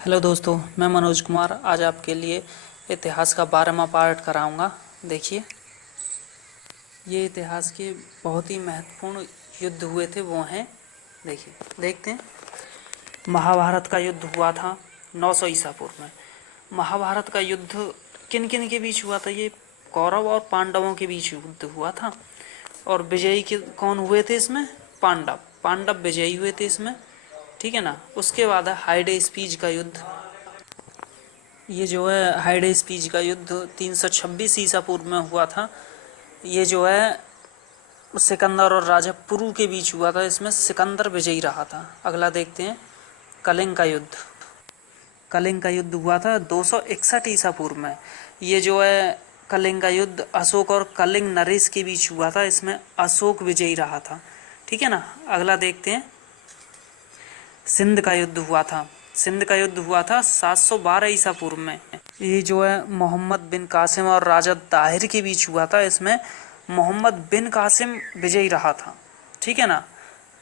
Hello दोस्तों, मैं मनोज कुमार आज आपके लिए इतिहास का 12वां पार्ट कराऊंगा। देखिए, ये इतिहास के बहुत ही महत्वपूर्ण युद्ध हुए थे वो हैं। देखिए, देखते हैं। महाभारत का युद्ध हुआ था 900 ईसा पूर्व में। महाभारत का युद्ध किन किन के बीच हुआ था? ये कौरव और पांडवों के बीच युद्ध हुआ था। और विजयी के कौन हुए थे इसमें? पांडव। पांडव विजयी हुए थे इसमें, ठीक है ना। उसके बाद है हाइडेस्पीज का युद्ध। ये जो है हाइडेस्पीज का युद्ध 326 ईसा पूर्व में हुआ था। ये जो है सिकंदर और राजा पुरु के बीच हुआ था। इसमें सिकंदर विजयी रहा था। अगला देखते हैं, कलिंग का युद्ध। कलिंग का युद्ध हुआ था 261 ईसा पूर्व में। ये जो है कलिंग का युद्ध अशोक और कलिंग नरेश के बीच हुआ था। इसमें अशोक विजयी रहा था, ठीक है ना। अगला देखते हैं, सिंध का युद्ध हुआ था। सिंध का युद्ध हुआ था 712 ईसा पूर्व में। ये जो है मोहम्मद बिन कासिम और राजा ताहिर के बीच हुआ था। इसमें मोहम्मद बिन कासिम विजयी रहा था, ठीक है ना।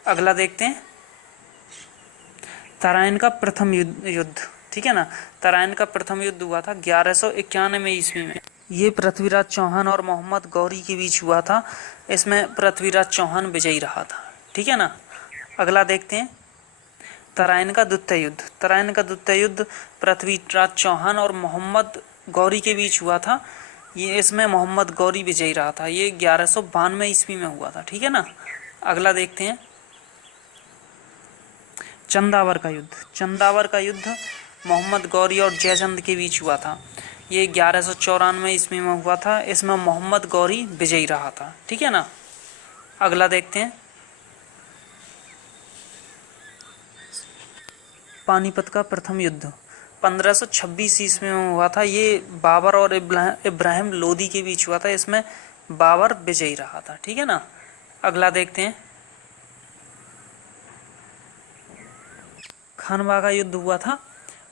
अगला देखते हैं, तराइन का प्रथम युद्ध, ठीक है ना। तराइन का प्रथम युद्ध हुआ था 1191 ईस्वी में। ये पृथ्वीराज चौहान और मोहम्मद गौरी के बीच हुआ था। इसमें पृथ्वीराज चौहान विजयी रहा था, ठीक है ना। अगला देखते हैं, तराइन का द्वितीय युद्ध। तराइन का द्वितीय युद्ध पृथ्वीराज चौहान और मोहम्मद गौरी के बीच हुआ था। ये इसमें मोहम्मद गौरी विजयी रहा था। ये 1192 ईस्वी में हुआ था, ठीक है ना। अगला देखते हैं, चंदावर का युद्ध। चंदावर का युद्ध मोहम्मद गौरी और जयचंद के बीच हुआ था। ये 1194 ईस्वी में हुआ था। इसमें मोहम्मद गौरी विजयी रहा था, ठीक है ना। अगला देखते हैं, पानीपत का प्रथम युद्ध 1526 ईस्वी में हुआ था। ये बाबर और इब्राहिम लोदी के बीच हुआ था। इसमें बाबर विजयी रहा था, ठीक है ना। अगला देखते हैं, खानवा का युद्ध हुआ था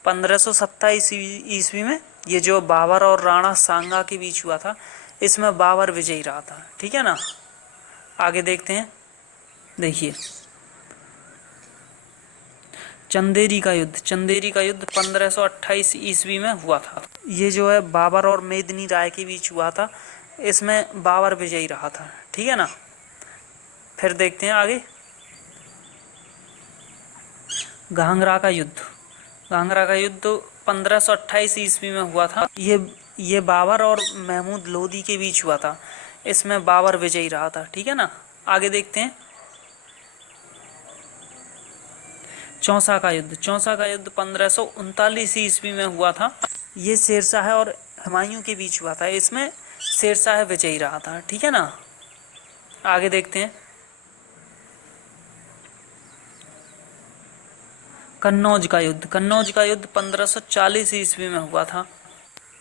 1527 ईस्वी में। ये जो बाबर और राणा सांगा के बीच हुआ था। इसमें बाबर विजयी रहा था, ठीक है ना। आगे देखते हैं, देखिए, चंदेरी का युद्ध। चंदेरी का युद्ध 1528 ईस्वी में हुआ था। ये जो है बाबर और मेदिनी राय के बीच हुआ था। इसमें बाबर विजयी रहा था, ठीक है ना। फिर देखते हैं आगे, घाघरा का युद्ध। घाघरा का युद्ध 1528 ईस्वी में हुआ था। ये बाबर और महमूद लोदी के बीच हुआ था। इसमें बाबर विजयी रहा था, ठीक है ना। आगे देखते हैं, चौसा का युद्ध। चौसा का युद्ध 1539 ईस्वी में हुआ था। ये शेरशाह और हुमायूं के बीच हुआ था। इसमें शेरशाह विजयी रहा था, ठीक है ना। आगे देखते हैं, कन्नौज का युद्ध। कन्नौज का युद्ध 1540 ईस्वी में हुआ था।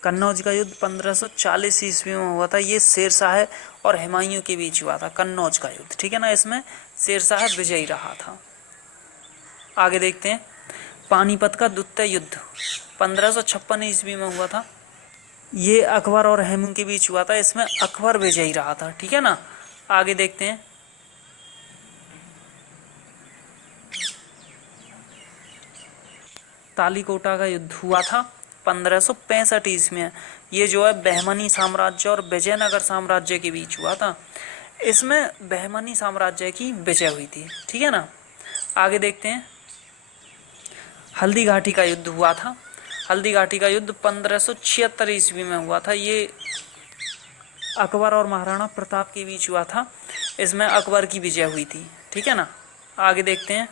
कन्नौज का युद्ध 1540 ईस्वी में हुआ था। ये शेरशाह और हुमायूं के बीच हुआ था, कन्नौज का युद्ध, ठीक है ना। इसमें शेरशाह विजयी रहा था। आगे देखते हैं, पानीपत का द्वितीय युद्ध 1556 ईस्वी में हुआ था। ये अकबर और हुमायूं के बीच हुआ था। इसमें अकबर विजयी रहा था, ठीक है ना। आगे देखते हैं, तालीकोटा का युद्ध हुआ था 1565 ईस्वी में। ये जो है बहमनी साम्राज्य और विजयनगर साम्राज्य के बीच हुआ था। इसमें बहमनी साम्राज्य की विजय हुई थी, ठीक है ना। आगे देखते हैं, हल्दी घाटी का युद्ध हुआ था। हल्दी घाटी का युद्ध 1576 ईस्वी में हुआ था। ये अकबर और महाराणा प्रताप के बीच हुआ था। इसमें अकबर की विजय हुई थी, ठीक है ना। आगे देखते हैं,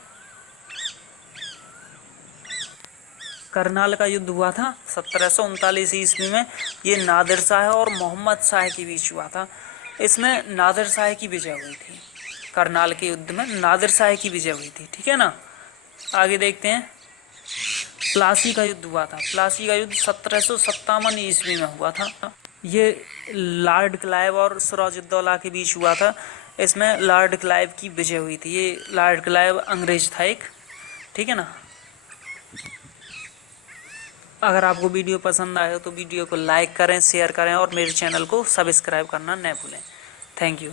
करनाल का युद्ध हुआ था 1739 ईस्वी में। ये नादिर शाह और मोहम्मद शाह के बीच हुआ था। इसमें नादिर शाह की विजय हुई थी। करनाल के युद्ध में नादिर शाह की विजय हुई थी, ठीक है ना। आगे देखते हैं, प्लासी का युद्ध हुआ था। प्लासी का युद्ध 1757 ईस्वी में हुआ था। ये लॉर्ड क्लाइव और सिराजुद्दौला के बीच हुआ था। इसमें लॉर्ड क्लाइव की विजय हुई थी। ये लॉर्ड क्लाइव अंग्रेज था एक, ठीक है ना। अगर आपको वीडियो पसंद आए तो वीडियो को लाइक करें, शेयर करें और मेरे चैनल को सब्सक्राइब करना न भूलें। Thank you.